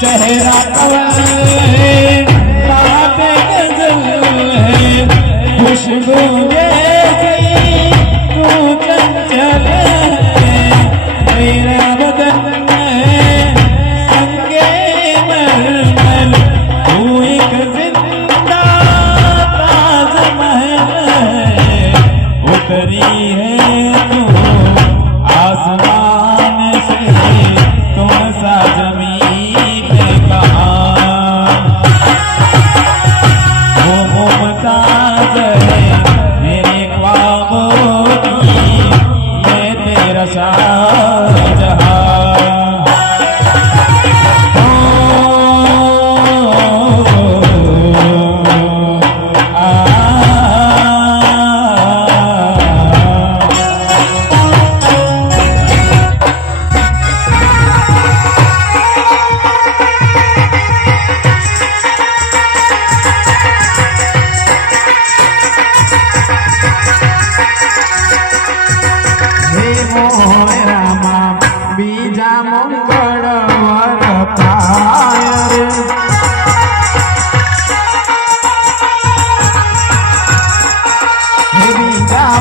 चेहरा कवल है, बातें गजल है, खुशबू जैसी तू चंचल है, मेरा बदन है संगे मरमर, तू एक जिंदा ताजमहल है, उतरी है तू आसमान से, तुम सा जमीन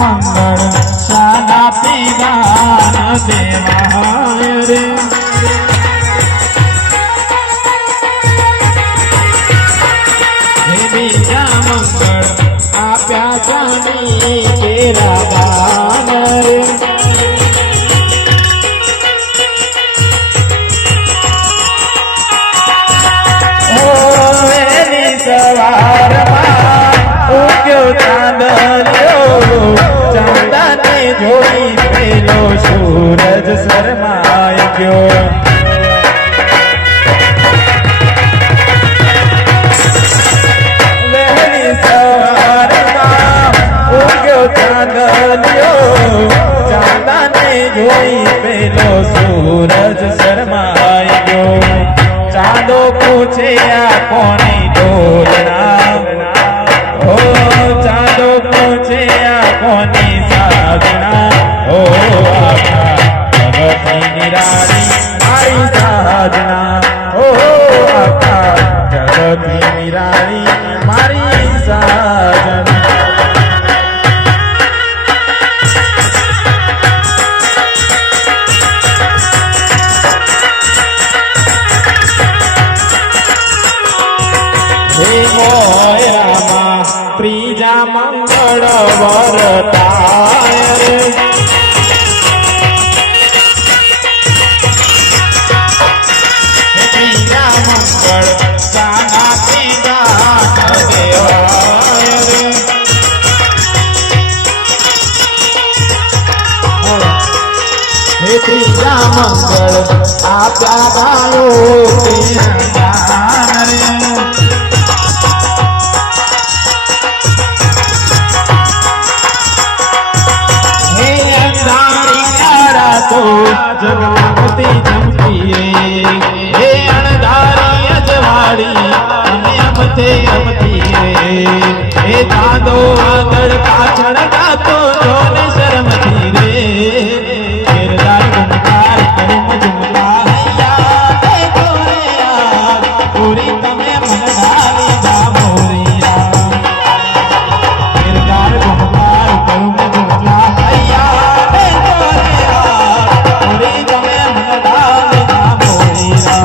मंगल सादा पेदान देवाय रे बीजा मंगल आप्या जानी तेरा गान रे सवार उग्यो चांदलियो चांदने जोड़ी पेलो सूरज शर्माय गयो लहरी सवार उग्यो चांदलियो चांदने जोड़ी पेलो सूरज शर्माय गयो चांदो पूछे आ कोनी डोलना ओ चांदो पूछे आ कोनी साजना ओ आका जगती निराली मारी साजना ओ आका जगती निराली मारी साजना त्रीजा मंगल वरताय त्रीजा मंगल साना तेजा देवाय हे त्रीजा मंगल आप्या गायो तेरा गान रे जगमगती चमकी हे अणधारी अजवाड़ी अमे अमथे अमती हे दादो आगड़ पाछड़ गातो जोने शर्म थी रे किरदार गुमकार करूं झुमका हैया दे तोरे यार पूरी तमे मन डाली जा मोरिया किरदार गुमकार करूं झुमका हैया दे तोरे यार पूरी तमे मन डाली जा मोरिया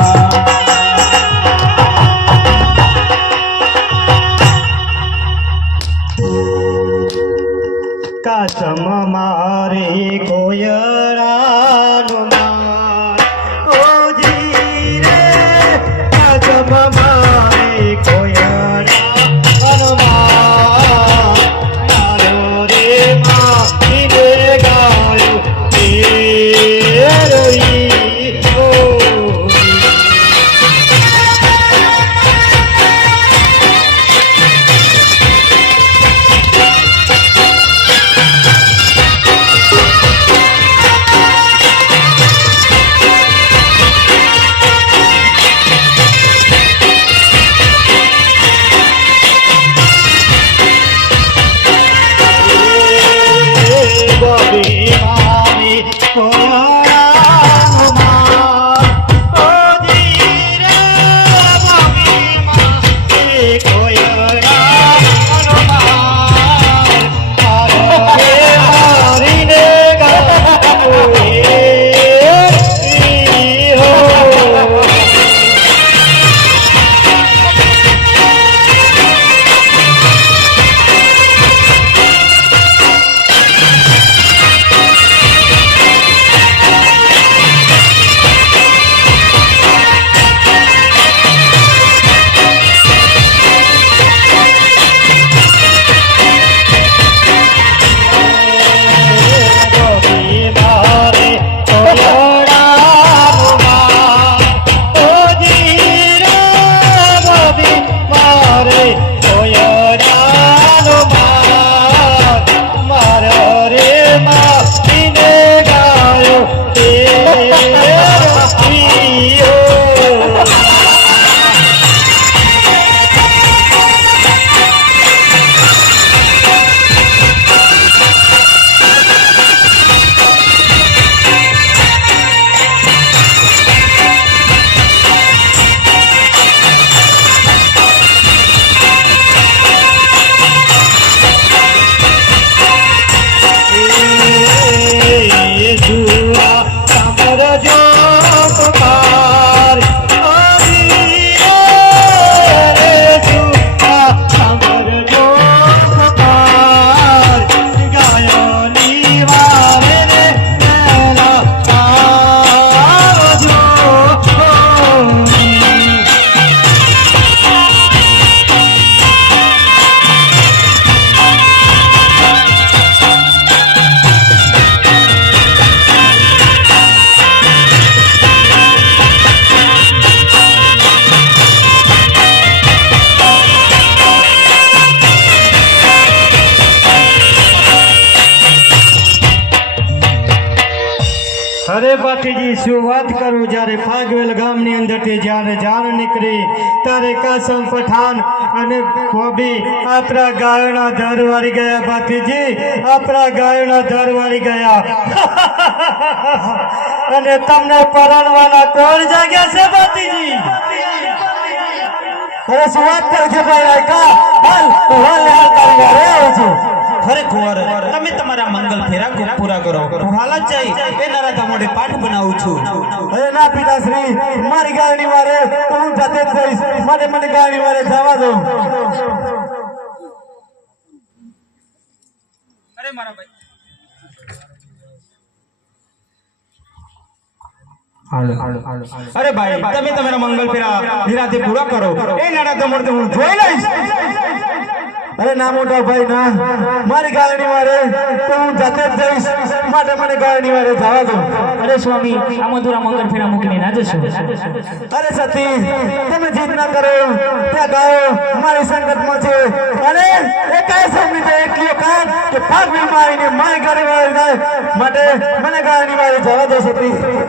कसम मारे कोयरानुमान ओ जी रे कसम મારે કોયડા હનુમાન તારો રે માને ગાયો એ રોઈ ઓ અરે બાટીજી શું વાત કરું જ્યારે ફાગવેલ ગામની અંદરથી જ્યારે જાણ નીકળી ત્યારે કાસમ પઠાણ અને બોબી આપણા ગાયોના દર વાળી ગયા બાટીજી આપણા ગાયોના દર વાળી ગયા અને તમને પરણવાના કોણ જાગ્યા છે બાટીજી અરે શું વાત કરો છો ભાઈ કા હાલ હાલ હાલ તારી ઘરે આવું છું અરે કુંવર તમે તમારા મંગલ ફેરા પૂરા કરો હું હાલ જ જઈ એ નરાધા મોઢે પાઠ બનાવું છું અરે ના પિતાશ્રી મારી ગાયની વારે હું જાતે જ જઈશ માટે મને ગાયની વારે જવા દો અરે મારા ભાઈ અરે ભાઈ તમે તમારા મંગલ ફેરા નિરાતે પૂરા કરો એ નરાધા મોઢે હું જોઈ લઈશ અરે ના મોટા ભાઈ ના મારી ગાયની વારે તો હું જાતે જ જઈશ માટે મને ગાયની વારે જવા દો અરે સ્વામી આ મધુરા મંગળ ફેરા મૂકીને ના જશો અરે સતી તમે જીત ના કરો ત્યાં ગાયો મારી સંકટમાં છે અને એ કાંઈ સમજી જાય એટલી કાન કે ભાગ બીમારીને મારી ગાડી વારે જાય માટે મને ગાયની વારે જવા દો સતી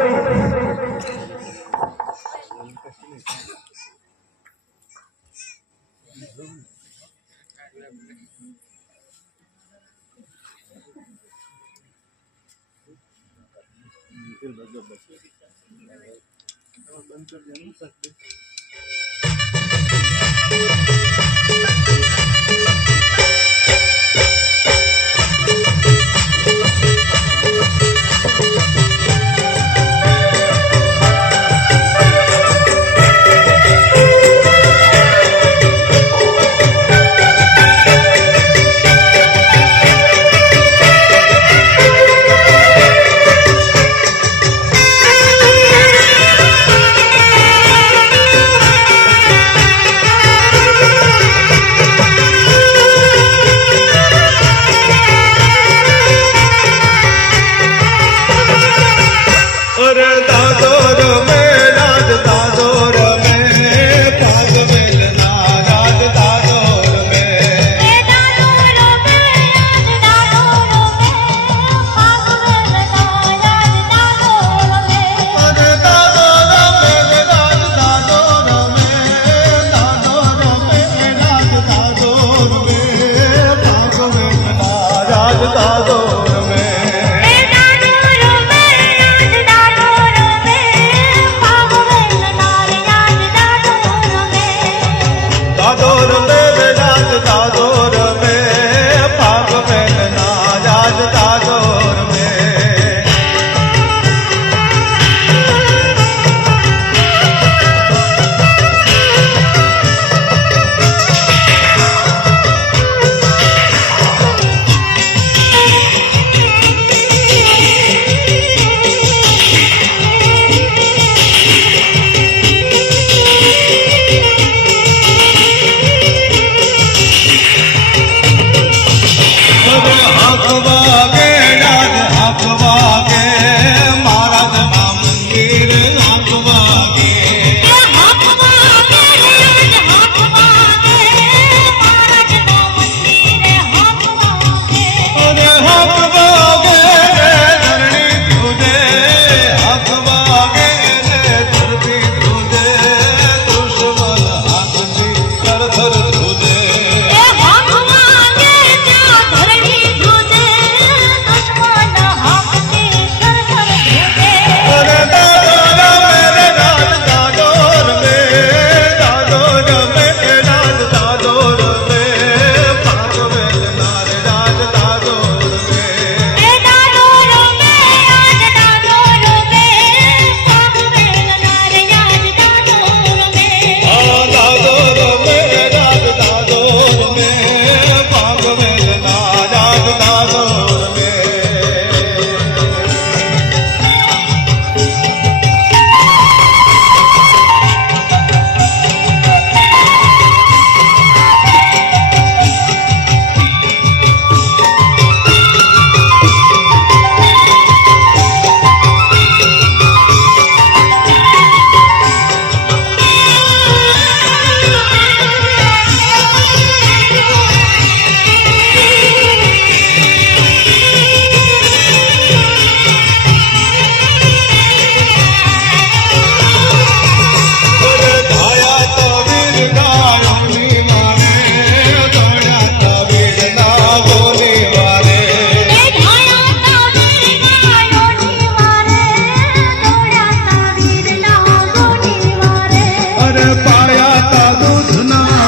રે પાયા તા દૂધના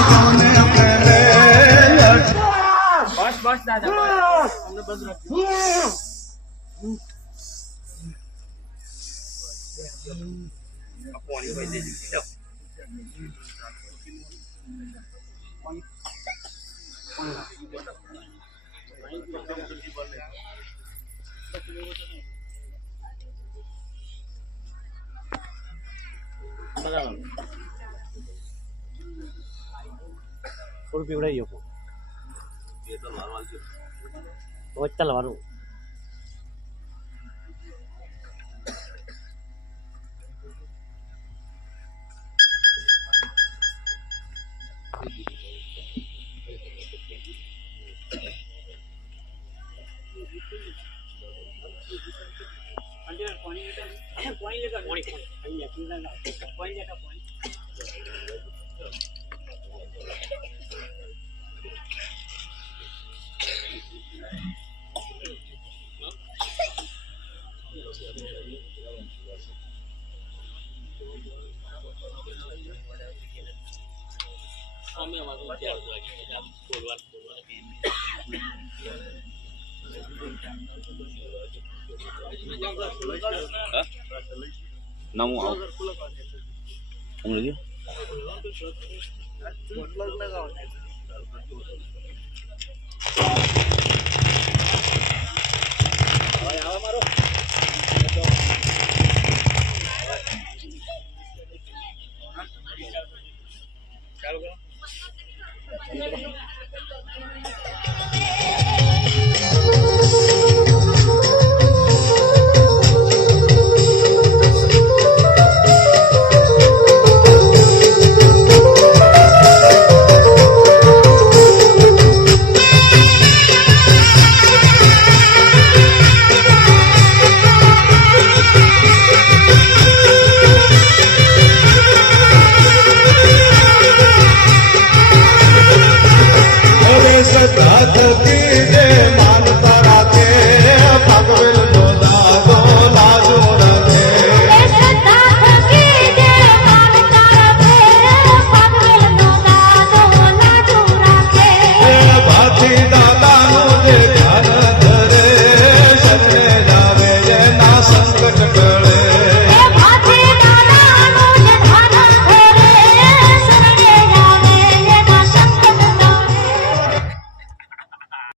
કોને પેલે થોડું પીવડાવી ગયો ચાલ વારું નામું આવું હું લઈ ચાલુ કરો